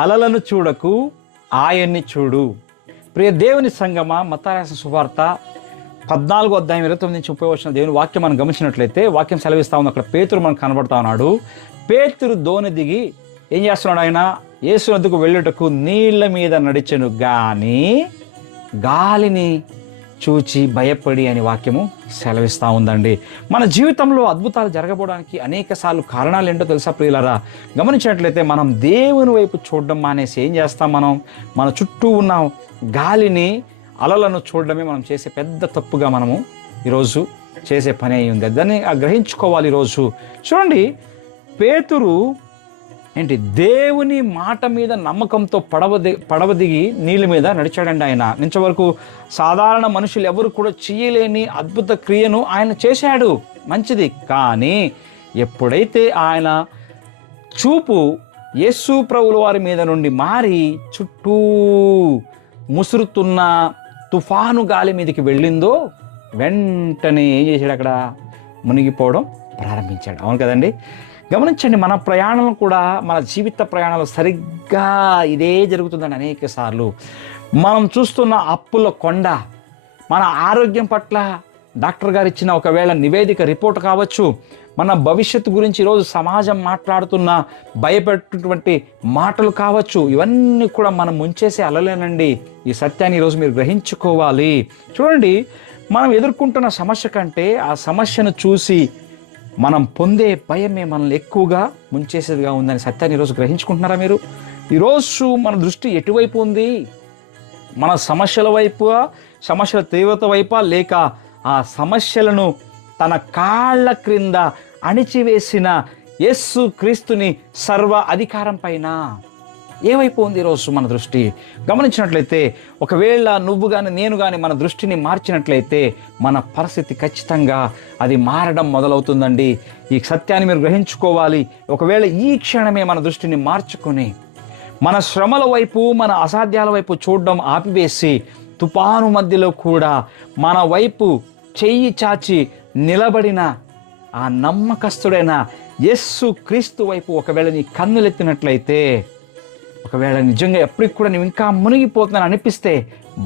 అలలను చూడకు, ఆయన్ని చూడు. ప్రియ దేవుని సంగమా, మత్తయి రాసిన సువార్త 14:29-30 దేవుని వాక్యం మనం గమనించినట్లయితే వాక్యం సెలవిస్తా ఉంది. అక్కడ పేతురు మనకు కనబడతా ఉన్నాడు. పేతురు దోణి దిగి ఏం చేస్తున్నాడు? ఆయన యేసు వద్దకు వెళ్ళుటకు నీళ్ల మీద నడిచెను గాని గాలిని చూచి భయపడి అని వాక్యము సెలవిస్తూ ఉందండి. మన జీవితంలో అద్భుతాలు జరగబోవడానికి అనేక సార్లు కారణాలు ఏంటో తెలుసా ప్రియులారా? గమనించినట్లయితే మనం దేవుని వైపు చూడడం మానేసి ఏం చేస్తాం? మన చుట్టూ ఉన్న గాలిని, అలలను చూడడమే మనం చేసే పెద్ద తప్పుగా మనము ఈరోజు చేసే పని అయి ఉంది. దాన్ని గ్రహించుకోవాలి. ఈరోజు చూడండి, పేతురు దేవుని మాట మీద నమ్మకంతో పడవ దిగి నీళ్ళ మీద నడిచాడండి. ఆయన ఇంతవరకు సాధారణ మనుషులు ఎవరు కూడా చేయలేని అద్భుత క్రియను ఆయన చేశాడు. మంచిది. కానీ ఎప్పుడైతే ఆయన చూపు యేసు ప్రభుల వారి మీద నుండి మారి చుట్టూ ముసురుతున్న తుఫాను గాలి మీదకి వెళ్ళిందో వెంటనే ఏం చేశాడు? అక్కడ మునిగిపోవడం ప్రారంభించాడు. అవును కదండి? గమనించండి, మన ప్రయాణం కూడా, మన జీవిత ప్రయాణాలు సరిగ్గా ఇదే జరుగుతుందండి. అనేక సార్లు మనం చూస్తున్న అప్పుల కొండ, మన ఆరోగ్యం పట్ల డాక్టర్ గారు ఇచ్చిన ఒకవేళ నివేదిక, రిపోర్ట్ కావచ్చు, మన భవిష్యత్తు గురించి ఈరోజు సమాజం మాట్లాడుతున్న భయపెట్టేటువంటి మాటలు కావచ్చు, ఇవన్నీ కూడా మనం ముంచేసే అలలేనండి. ఈ సత్యాన్ని ఈరోజు మీరు గ్రహించుకోవాలి. చూడండి, మనం ఎదుర్కొంటున్న సమస్య కంటే ఆ సమస్యను చూసి మనం పొందే భయమే మనల్ని ఎక్కువగా ముంచేసేదిగా ఉందని సత్యాన్ని ఈరోజు గ్రహించుకుంటున్నారా మీరు? ఈరోజు మన దృష్టి ఎటువైపు ఉంది? మన సమస్యల వైపుగా, సమస్యల తీవ్రత వైపా, లేక ఆ సమస్యలను తన కాళ్ళ క్రింద అణిచివేసిన యేసు క్రీస్తుని సర్వ అధికారం పైన ఏవైపు ఉంది ఈరోజు మన దృష్టి? గమనించినట్లయితే ఒకవేళ నువ్వు కానీ నేను కానీ మన దృష్టిని మార్చినట్లయితే మన పరిస్థితి ఖచ్చితంగా అది మారడం మొదలవుతుందండి. ఈ సత్యాన్ని మీరు గ్రహించుకోవాలి. ఒకవేళ ఈ క్షణమే మన దృష్టిని మార్చుకొని మన శ్రమల వైపు, మన అసాధ్యాల వైపు చూడడం ఆపివేసి తుఫాను మధ్యలో కూడా మన వైపు చెయ్యి చాచి నిలబడిన ఆ నమ్మకస్తుడైన యేసు క్రీస్తు వైపు ఒకవేళ నీ కన్నులెత్తినట్లయితే, ఒకవేళ నిజంగా ఎప్పటికి కూడా నువ్వు ఇంకా మునిగిపోతున్నాను అనిపిస్తే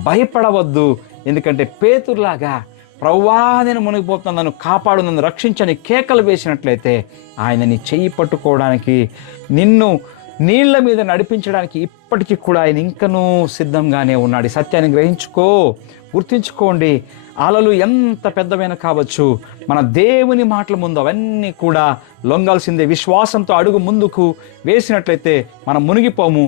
భయపడవద్దు. ఎందుకంటే పేతురులాగా ప్రభువా నేను మునిగిపోతున్నాను, నన్ను కాపాడు, నన్ను రక్షించని కేకలు వేసినట్లయితే ఆయన నీ చెయ్యి పట్టుకోవడానికి, నిన్ను నీళ్ల మీద నడిపించడానికి ఇప్పటికీ కూడా ఆయన ఇంకనూ సిద్ధంగానే ఉన్నాడు. ఈ సత్యాన్ని గ్రహించుకో, గుర్తించుకోండి. అలలు ఎంత పెద్దవైనా కావచ్చు, మన దేవుని మాటల ముందు అవన్నీ కూడా లొంగాల్సిందే. విశ్వాసంతో అడుగు ముందుకు వేసినట్లయితే మనం మునిగిపోము.